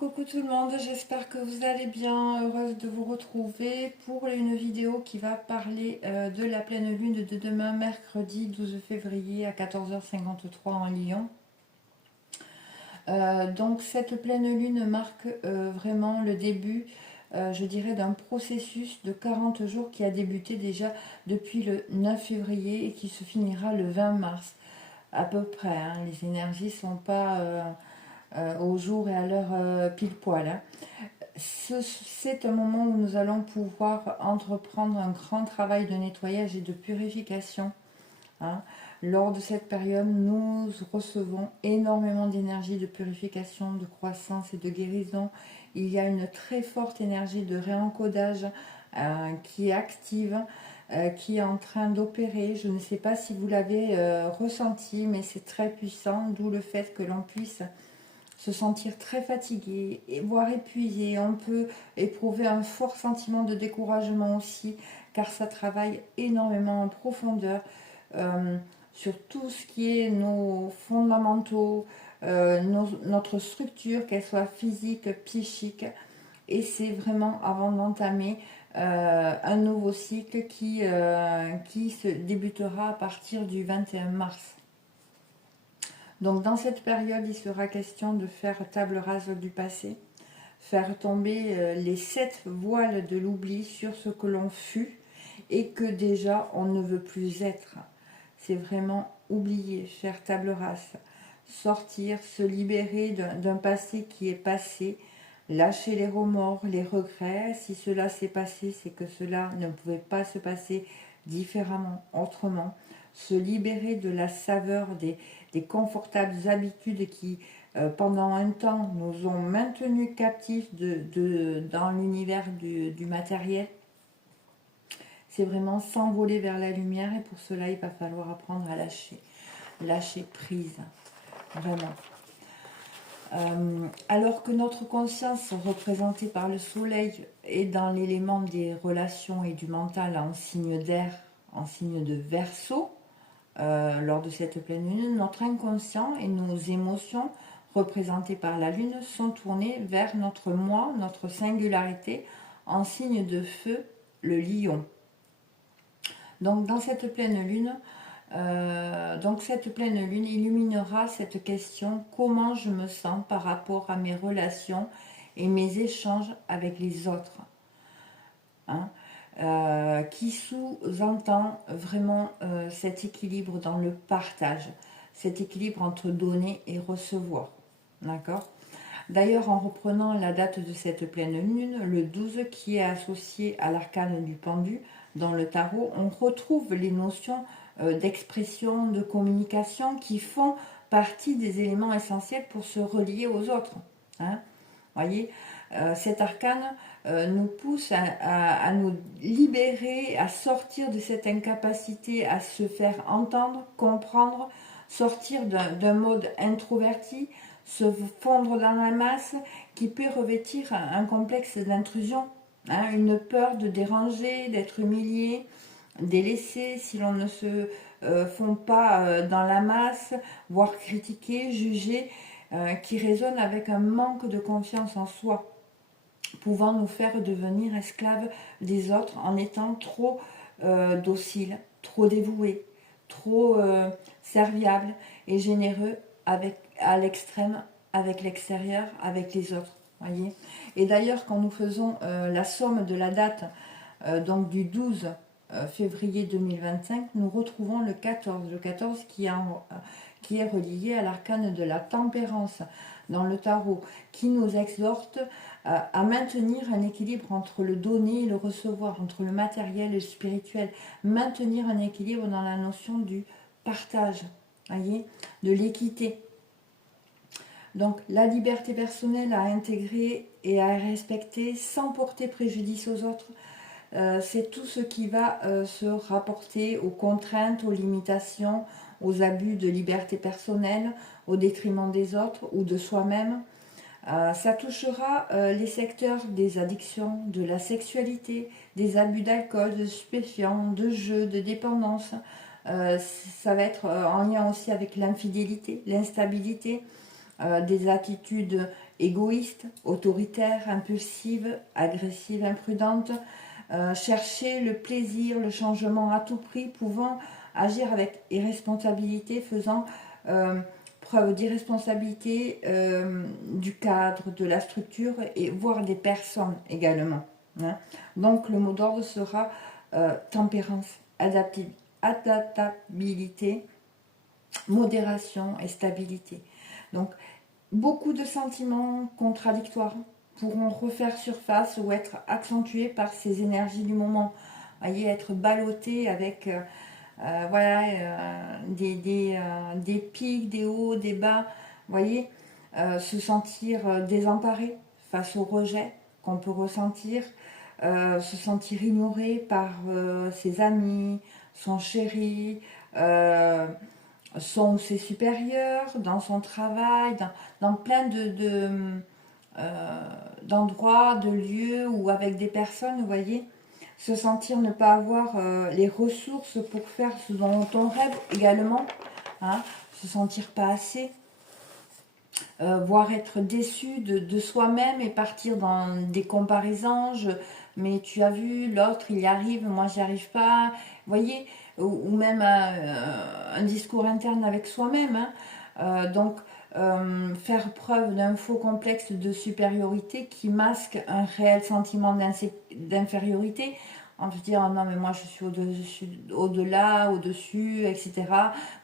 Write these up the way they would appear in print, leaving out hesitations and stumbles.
Coucou tout le monde, j'espère que vous allez bien, heureuse de vous retrouver pour une vidéo qui va parler de la pleine lune de demain mercredi 12 février à 14h53 en Lyon. Donc cette pleine lune marque vraiment le début, je dirais, d'un processus de 40 jours qui a débuté déjà depuis le 9 février et qui se finira le 20 mars à peu près, hein. Les énergies ne sont pas au jour et à l'heure pile poil, hein. C'est un moment où nous allons pouvoir entreprendre un grand travail de nettoyage et de purification, hein. Lors de cette période, nous recevons énormément d'énergie de purification, de croissance et de guérison. Il y a une très forte énergie de réencodage qui est active, qui est en train d'opérer. Je ne sais pas si vous l'avez ressenti, mais c'est très puissant, d'où le fait que l'on puisse se sentir très fatigué, voire épuisé. On peut éprouver un fort sentiment de découragement aussi, car ça travaille énormément en profondeur sur tout ce qui est nos fondamentaux, notre structure, qu'elle soit physique, psychique. Et c'est vraiment avant d'entamer un nouveau cycle qui se débutera à partir du 21 mars. Donc dans cette période, il sera question de faire table rase du passé, faire tomber les 7 voiles de l'oubli sur ce que l'on fut et que déjà on ne veut plus être. C'est vraiment oublier, faire table rase, sortir, se libérer d'un passé qui est passé, lâcher les remords, les regrets. Si cela s'est passé, c'est que cela ne pouvait pas se passer différemment, autrement. Se libérer de la saveur des confortables habitudes qui, pendant un temps, nous ont maintenus captifs dans l'univers du matériel. C'est vraiment s'envoler vers la lumière et pour cela, il va falloir apprendre à lâcher prise, vraiment. Alors que notre conscience, représentée par le soleil, est dans l'élément des relations et du mental en signe d'air, en signe de Verseau, lors de cette pleine lune, notre inconscient et nos émotions représentées par la lune sont tournées vers notre moi, notre singularité, en signe de feu, le lion. Donc dans cette pleine lune, illuminera cette question: comment je me sens par rapport à mes relations et mes échanges avec les autres, hein, qui sous-entend vraiment cet équilibre dans le partage, cet équilibre entre donner et recevoir. D'accord ? D'ailleurs, en reprenant la date de cette pleine lune, le 12, qui est associé à l'arcane du pendu dans le tarot, on retrouve les notions d'expression, de communication qui font partie des éléments essentiels pour se relier aux autres, hein. Voyez, cet arcane nous pousse à nous libérer, à sortir de cette incapacité à se faire entendre, comprendre, sortir d'un mode introverti, se fondre dans la masse qui peut revêtir un complexe d'intrusion, hein, une peur de déranger, d'être humilié, délaissé si l'on ne se fond pas dans la masse, voire critiqué, jugé, qui résonne avec un manque de confiance en soi, pouvant nous faire devenir esclaves des autres en étant trop dociles, trop dévoués, trop serviables et généreux à l'extrême avec l'extérieur, avec les autres. Voyez. Et d'ailleurs, quand nous faisons la somme de la date donc du 12 février 2025, nous retrouvons le 14. Le 14 qui est relié à l'arcane de la tempérance dans le tarot, qui nous exhorte à maintenir un équilibre entre le donner et le recevoir, entre le matériel et le spirituel, maintenir un équilibre dans la notion du partage, voyez, de l'équité. Donc la liberté personnelle à intégrer et à respecter sans porter préjudice aux autres, c'est tout ce qui va se rapporter aux contraintes, aux limitations, aux abus de liberté personnelle, au détriment des autres ou de soi-même. Ça touchera les secteurs des addictions, de la sexualité, des abus d'alcool, de stupéfiants, de jeux, de dépendance. Ça va être en lien aussi avec l'infidélité, l'instabilité, des attitudes égoïste, autoritaire, impulsive, agressive, imprudente, chercher le plaisir, le changement à tout prix, pouvant agir avec irresponsabilité, faisant preuve d'irresponsabilité du cadre, de la structure et voire des personnes également. Hein. Donc le mot d'ordre sera tempérance, adaptabilité, modération et stabilité. Donc beaucoup de sentiments contradictoires pourront refaire surface ou être accentués par ces énergies du moment. Voyez, être ballotté avec voilà, des pics, des hauts, des bas. Voyez, se sentir désemparé face au rejet qu'on peut ressentir, se sentir ignoré par ses amis, son chéri, son ou ses supérieurs, dans son travail, dans plein d'endroits, de lieux ou avec des personnes, vous voyez, se sentir ne pas avoir les ressources pour faire ce dont on rêve également, hein, se sentir pas assez, voire être déçu de soi-même et partir dans des comparaisons, mais tu as vu, l'autre il y arrive, moi j'y arrive pas, vous voyez, ou même un discours interne avec soi-même, hein. Donc faire preuve d'un faux complexe de supériorité qui masque un réel sentiment d'infériorité, en se dire non mais moi je suis au-delà, au-dessus, etc.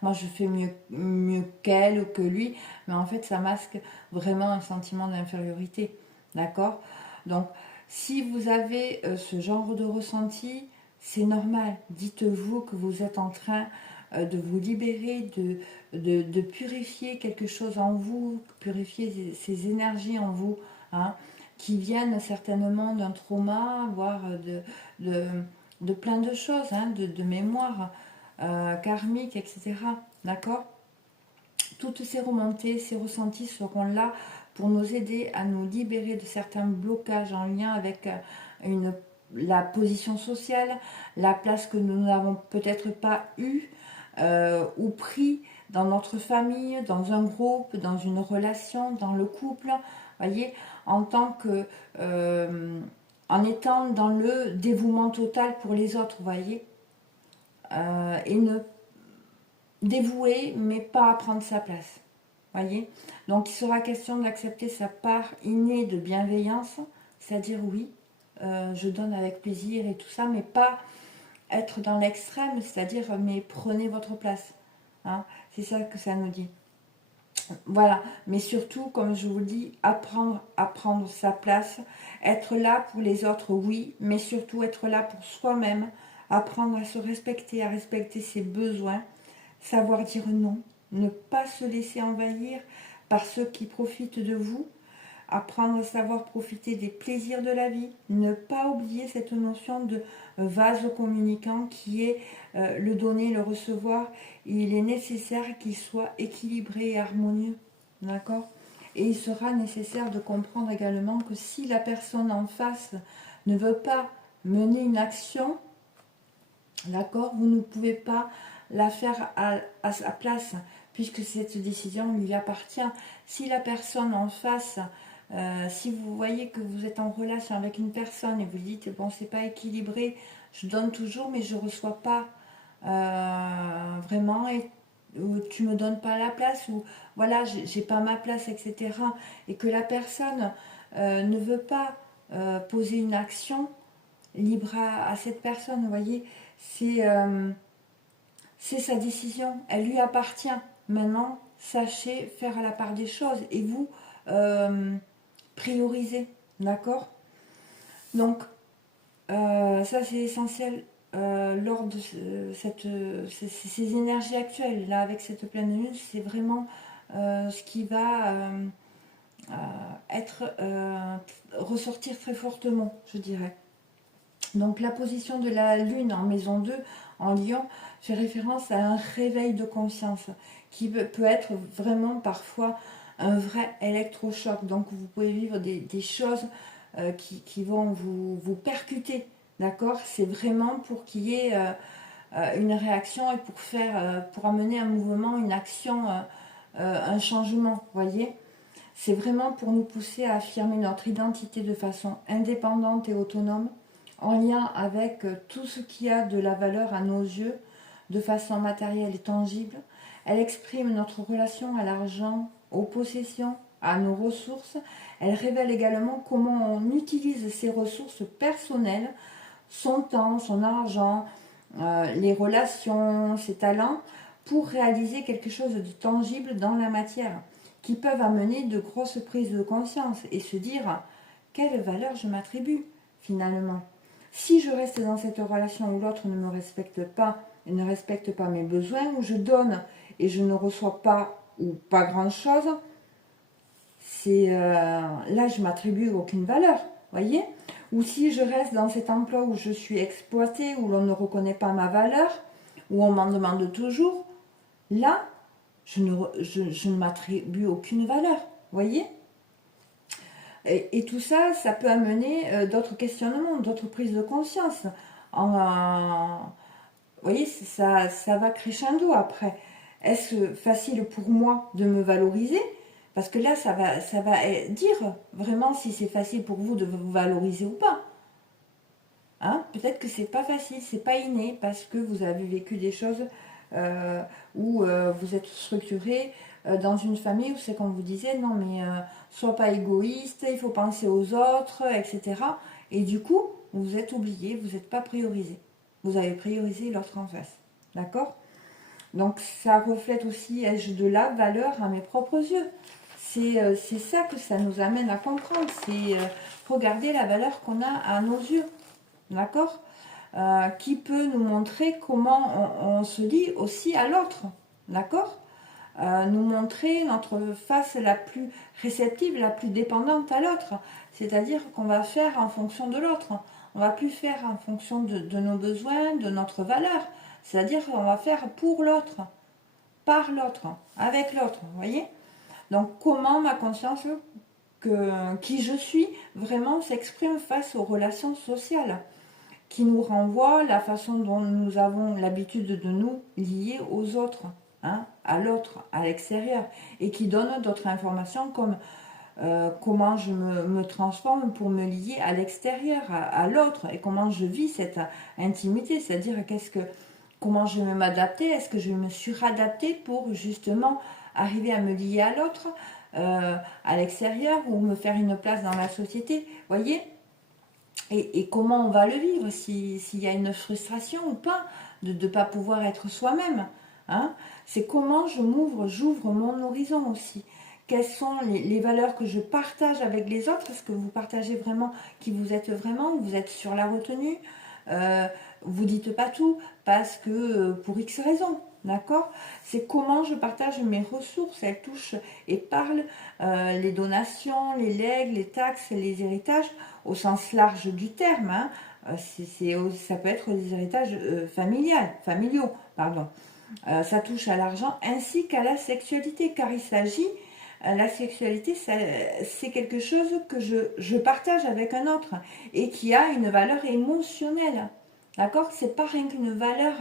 Moi je fais mieux qu'elle ou que lui, mais en fait ça masque vraiment un sentiment d'infériorité, d'accord? Donc si vous avez ce genre de ressenti, c'est normal. Dites-vous que vous êtes en train de vous libérer, de purifier quelque chose en vous, purifier ces énergies en vous, hein, qui viennent certainement d'un trauma, voire de plein de choses, hein, de mémoire karmique, etc. D'accord? Toutes ces remontées, ces ressentis seront là pour nous aider à nous libérer de certains blocages en lien avec la position sociale, la place que nous n'avons peut-être pas eue ou pris dans notre famille, dans un groupe, dans une relation, dans le couple, voyez, en tant que en étant dans le dévouement total pour les autres, voyez, et ne dévouer mais pas à prendre sa place, voyez. Donc il sera question d'accepter sa part innée de bienveillance, c'est-à-dire oui, je donne avec plaisir et tout ça, mais pas être dans l'extrême, c'est-à-dire mais prenez votre place, hein, c'est ça que ça nous dit. Voilà, mais surtout, comme je vous le dis, apprendre à prendre sa place, être là pour les autres, oui, mais surtout être là pour soi-même, apprendre à se respecter, à respecter ses besoins, savoir dire non, ne pas se laisser envahir par ceux qui profitent de vous, apprendre à savoir profiter des plaisirs de la vie, ne pas oublier cette notion de vase communicant qui est le donner, le recevoir. Il est nécessaire qu'il soit équilibré et harmonieux, d'accord? Et il sera nécessaire de comprendre également que si la personne en face ne veut pas mener une action, d'accord, vous ne pouvez pas la faire à sa place, puisque cette décision lui appartient. Si la personne en face, si vous voyez que vous êtes en relation avec une personne et vous dites, bon, c'est pas équilibré, je donne toujours, mais je reçois pas vraiment, et ou tu me donnes pas la place, ou voilà, j'ai pas ma place, etc. Et que la personne ne veut pas poser une action, libre à cette personne, vous voyez, c'est sa décision, elle lui appartient. Maintenant, sachez faire à la part des choses et vous priorisez, d'accord? Donc, ça c'est essentiel lors de ces énergies actuelles, là avec cette pleine lune, c'est vraiment ce qui va ressortir très fortement, je dirais. Donc la position de la lune en maison 2, en Lion, fait référence à un réveil de conscience qui peut être vraiment parfois un vrai électrochoc. Donc vous pouvez vivre des choses qui vont vous percuter, d'accord? C'est vraiment pour qu'il y ait une réaction et pour amener un mouvement, une action, un changement, voyez? C'est vraiment pour nous pousser à affirmer notre identité de façon indépendante et autonome, en lien avec tout ce qui a de la valeur à nos yeux, de façon matérielle et tangible. Elle exprime notre relation à l'argent, aux possessions, à nos ressources. Elle révèle également comment on utilise ses ressources personnelles, son temps, son argent, les relations, ses talents, pour réaliser quelque chose de tangible dans la matière, qui peuvent amener de grosses prises de conscience et se dire quelle valeur je m'attribue finalement. Si je reste dans cette relation où l'autre ne me respecte pas et ne respecte pas mes besoins, où je donne et je ne reçois pas ou pas grand-chose, c'est là je m'attribue aucune valeur, voyez. Ou si je reste dans cet emploi où je suis exploitée, où l'on ne reconnaît pas ma valeur, où on m'en demande toujours, là je ne m'attribue aucune valeur, voyez. Et tout ça, ça peut amener d'autres questionnements, d'autres prises de conscience. Vous voyez, ça va crescendo après. Est-ce facile pour moi de me valoriser? Parce que là, ça va dire vraiment si c'est facile pour vous de vous valoriser ou pas. Hein? Peut-être que c'est pas facile, c'est pas inné, parce que vous avez vécu des choses où vous êtes structuré dans une famille où c'est comme vous disiez, non mais sois pas égoïste, il faut penser aux autres, etc. Et du coup, vous êtes oublié, vous n'êtes pas priorisé. Vous avez priorisé l'autre en face. D'accord? Donc ça reflète aussi, ai-je de la valeur à mes propres yeux? C'est ça que ça nous amène à comprendre, c'est regarder la valeur qu'on a à nos yeux. D'accord? Qui peut nous montrer comment on se lie aussi à l'autre. D'accord? Nous montrer notre face la plus réceptive, la plus dépendante à l'autre. C'est-à-dire qu'on va faire en fonction de l'autre. On va plus faire en fonction de nos besoins, de notre valeur. C'est-à-dire qu'on va faire pour l'autre, par l'autre, avec l'autre. Vous voyez? Donc comment ma conscience, qui je suis, vraiment s'exprime face aux relations sociales, qui nous renvoie la façon dont nous avons l'habitude de nous lier aux autres, hein, à l'autre, à l'extérieur, et qui donne d'autres informations comme comment je me transforme pour me lier à l'extérieur, à l'autre, et comment je vis cette intimité, c'est-à-dire comment je vais m'adapter, est-ce que je vais me suradapter pour justement arriver à me lier à l'autre, à l'extérieur, ou me faire une place dans la société, voyez. Et comment on va le vivre, s'il y a une frustration ou pas, de ne pas pouvoir être soi-même. Hein. C'est comment j'ouvre mon horizon aussi. Quelles sont les valeurs que je partage avec les autres? Est-ce que vous partagez vraiment qui vous êtes vraiment, ou vous êtes sur la retenue? Vous dites pas tout parce que pour X raisons. D'accord? C'est comment je partage mes ressources. Elles touchent et parlent les donations, les legs, les taxes, les héritages au sens large du terme. Hein. Ça peut être des héritages familiaux. Pardon. Ça touche à l'argent ainsi qu'à la sexualité, car il s'agit, la sexualité, c'est quelque chose que je partage avec un autre et qui a une valeur émotionnelle. D'accord? C'est pas rien qu'une valeur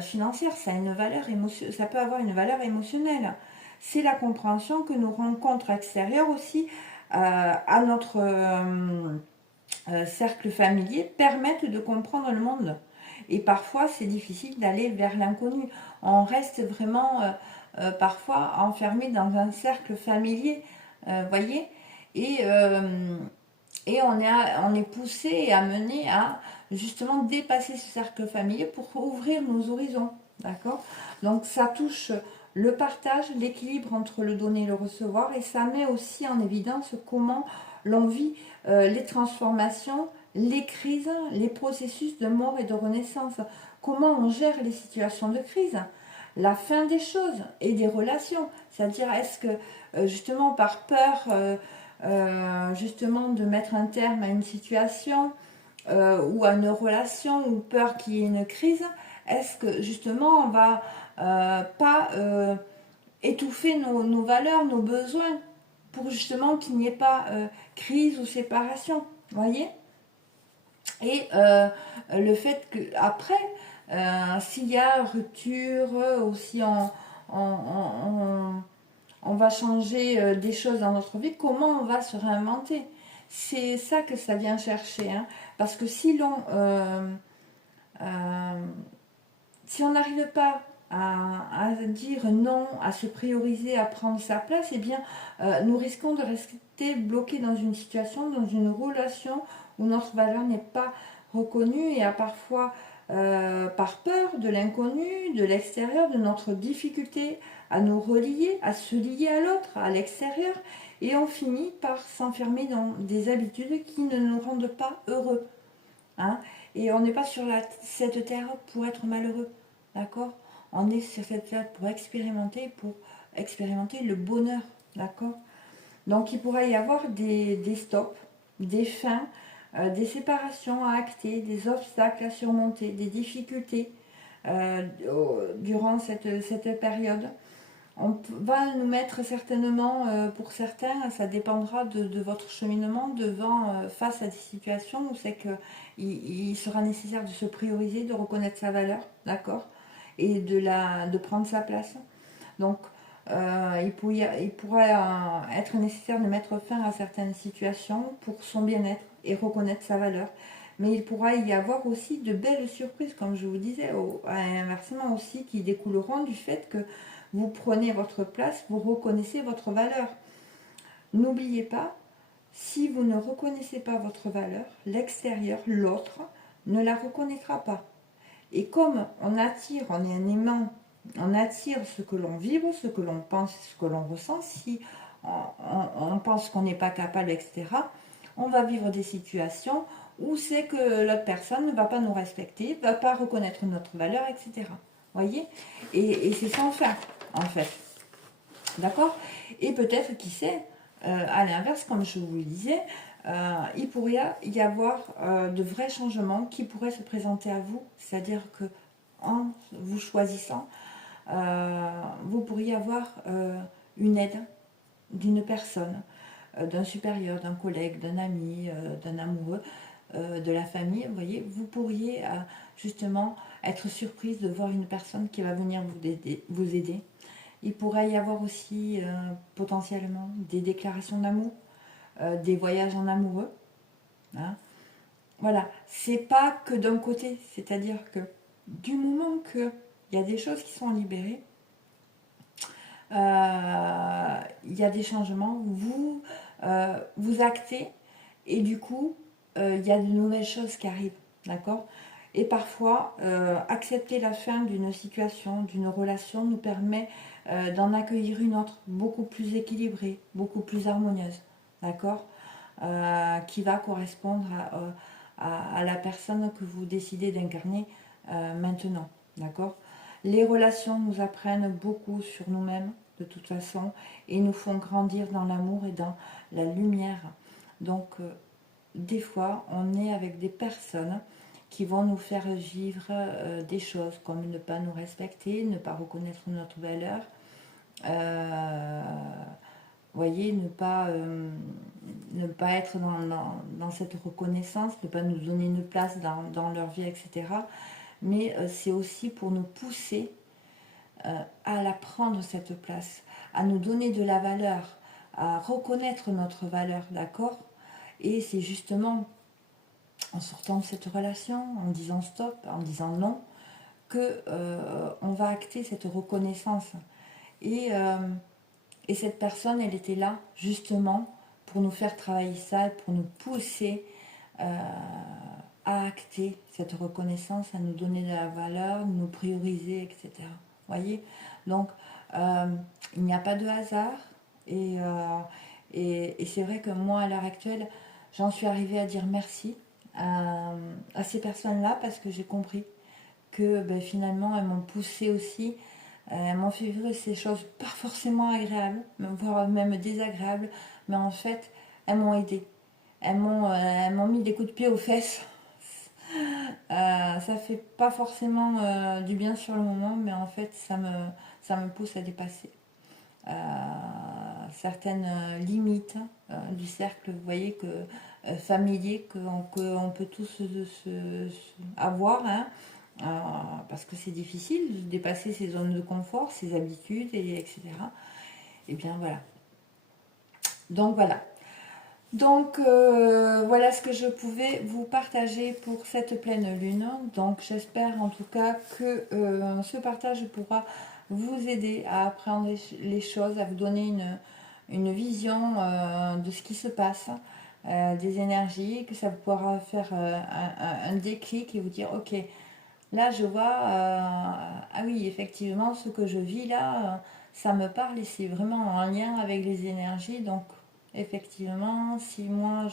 financière, ça peut avoir une valeur émotionnelle. C'est la compréhension que nos rencontres extérieures aussi à notre cercle familier permettent de comprendre le monde. Et parfois, c'est difficile d'aller vers l'inconnu. On reste vraiment parfois enfermé dans un cercle familier, voyez, et on est poussé et amené à justement dépasser ce cercle familier pour ouvrir nos horizons. D'accord? Donc ça touche le partage, l'équilibre entre le donner et le recevoir, et ça met aussi en évidence comment l'on vit les transformations, les crises, les processus de mort et de renaissance, comment on gère les situations de crise, la fin des choses et des relations. C'est-à-dire, est-ce que justement par peur justement de mettre un terme à une situation ou à une relation, ou peur qu'il y ait une crise, est-ce que justement on va pas étouffer nos valeurs, nos besoins, pour justement qu'il n'y ait pas crise ou séparation, voyez? Et le fait que après, s'il y a rupture aussi en on va changer des choses dans notre vie, comment on va se réinventer? C'est ça que ça vient chercher, hein. Parce que si on n'arrive pas à dire non, à se prioriser, à prendre sa place, eh bien, nous risquons de rester bloqués dans une situation, dans une relation où notre valeur n'est pas reconnue et à parfois, par peur de l'inconnu, de l'extérieur, de notre difficulté à nous relier, à se lier à l'autre, à l'extérieur, et on finit par s'enfermer dans des habitudes qui ne nous rendent pas heureux, hein. Et on n'est pas sur cette terre pour être malheureux, d'accord? On est sur cette terre pour expérimenter le bonheur, d'accord? Donc il pourrait y avoir des stops, des fins, des séparations à acter, des obstacles à surmonter, des difficultés durant cette période. On va nous mettre certainement, pour certains, ça dépendra de votre cheminement face à des situations où c'est qu'il sera nécessaire de se prioriser, de reconnaître sa valeur, d'accord, et de prendre sa place. Donc, il pourrait être nécessaire de mettre fin à certaines situations pour son bien-être et reconnaître sa valeur. Mais il pourra y avoir aussi de belles surprises, comme je vous disais, inversement aussi, qui découleront du fait que vous prenez votre place, vous reconnaissez votre valeur. N'oubliez pas, si vous ne reconnaissez pas votre valeur, l'extérieur, l'autre, ne la reconnaîtra pas. Et comme on attire, on est un aimant, on attire ce que l'on vibre, ce que l'on pense, ce que l'on ressent. Si on pense qu'on n'est pas capable, etc., on va vivre des situations où c'est que l'autre personne ne va pas nous respecter, ne va pas reconnaître notre valeur, etc. Voyez? Et c'est sans fin, en fait. D'accord? Et peut-être, qui sait, à l'inverse, comme je vous le disais, il pourrait y avoir de vrais changements qui pourraient se présenter à vous. C'est-à-dire que en vous choisissant, vous pourriez avoir une aide d'une personne, d'un supérieur, d'un collègue, d'un ami, d'un amoureux, de la famille. Vous voyez, vous pourriez justement être surprise de voir une personne qui va venir vous aider. Il pourrait y avoir aussi potentiellement des déclarations d'amour, des voyages en amoureux, hein. Voilà, c'est pas que d'un côté, c'est-à-dire que du moment qu'il y a des choses qui sont libérées, il y a des changements, vous actez, et du coup, il y a de nouvelles choses qui arrivent, d'accord? Et parfois, accepter la fin d'une situation, d'une relation, nous permet d'en accueillir une autre, beaucoup plus équilibrée, beaucoup plus harmonieuse, d'accord? Qui va correspondre à la personne que vous décidez d'incarner maintenant, d'accord? Les relations nous apprennent beaucoup sur nous-mêmes, de toute façon, et nous font grandir dans l'amour et dans la lumière. Donc, des fois, on est avec des personnes qui vont nous faire vivre des choses comme ne pas nous respecter, ne pas reconnaître notre valeur, voyez, ne pas être dans cette reconnaissance, ne pas nous donner une place dans leur vie, etc. Mais c'est aussi pour nous pousser à la prendre cette place, à nous donner de la valeur, à reconnaître notre valeur, d'accord? Et c'est justement en sortant de cette relation, en disant stop, en disant non, que on va acter cette reconnaissance. Et cette personne, elle était là justement pour nous faire travailler ça, pour nous pousser à acter cette reconnaissance, à nous donner de la valeur, nous prioriser, etc. Voyez? Donc, il n'y a pas de hasard. Et c'est vrai que moi, à l'heure actuelle, j'en suis arrivée à dire merci à ces personnes-là parce que j'ai compris que finalement, elles m'ont poussé aussi. Elles m'ont fait vivre ces choses pas forcément agréables, voire même désagréables, mais en fait, elles m'ont aidé. Elles m'ont mis des coups de pied aux fesses. Ça fait pas forcément du bien sur le moment, mais en fait, ça me pousse à dépasser certaines limites du cercle, vous voyez, familier qu'on peut tous avoir, hein, parce que c'est difficile de dépasser ces zones de confort, ces habitudes, etc. Et bien voilà. Donc voilà. Donc voilà ce que je pouvais vous partager pour cette pleine lune. Donc j'espère en tout cas que ce partage pourra vous aider à apprendre les choses, à vous donner une vision de ce qui se passe, des énergies, que ça pourra faire un déclic et vous dire ok, là je vois, ah oui effectivement ce que je vis là, ça me parle et c'est vraiment en lien avec les énergies. Donc effectivement, si moi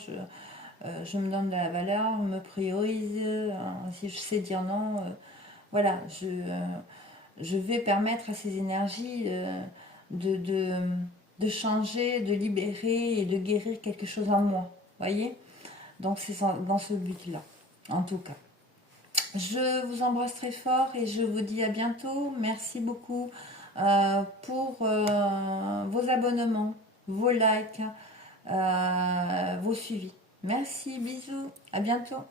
je me donne de la valeur, me priorise, si je sais dire non, voilà, je vais permettre à ces énergies de, de, de changer, de libérer et de guérir quelque chose en moi. Voyez. Donc c'est dans ce but-là, en tout cas. Je vous embrasse très fort et je vous dis à bientôt. Merci beaucoup pour vos abonnements, vos likes, vos suivis. Merci, bisous, à bientôt.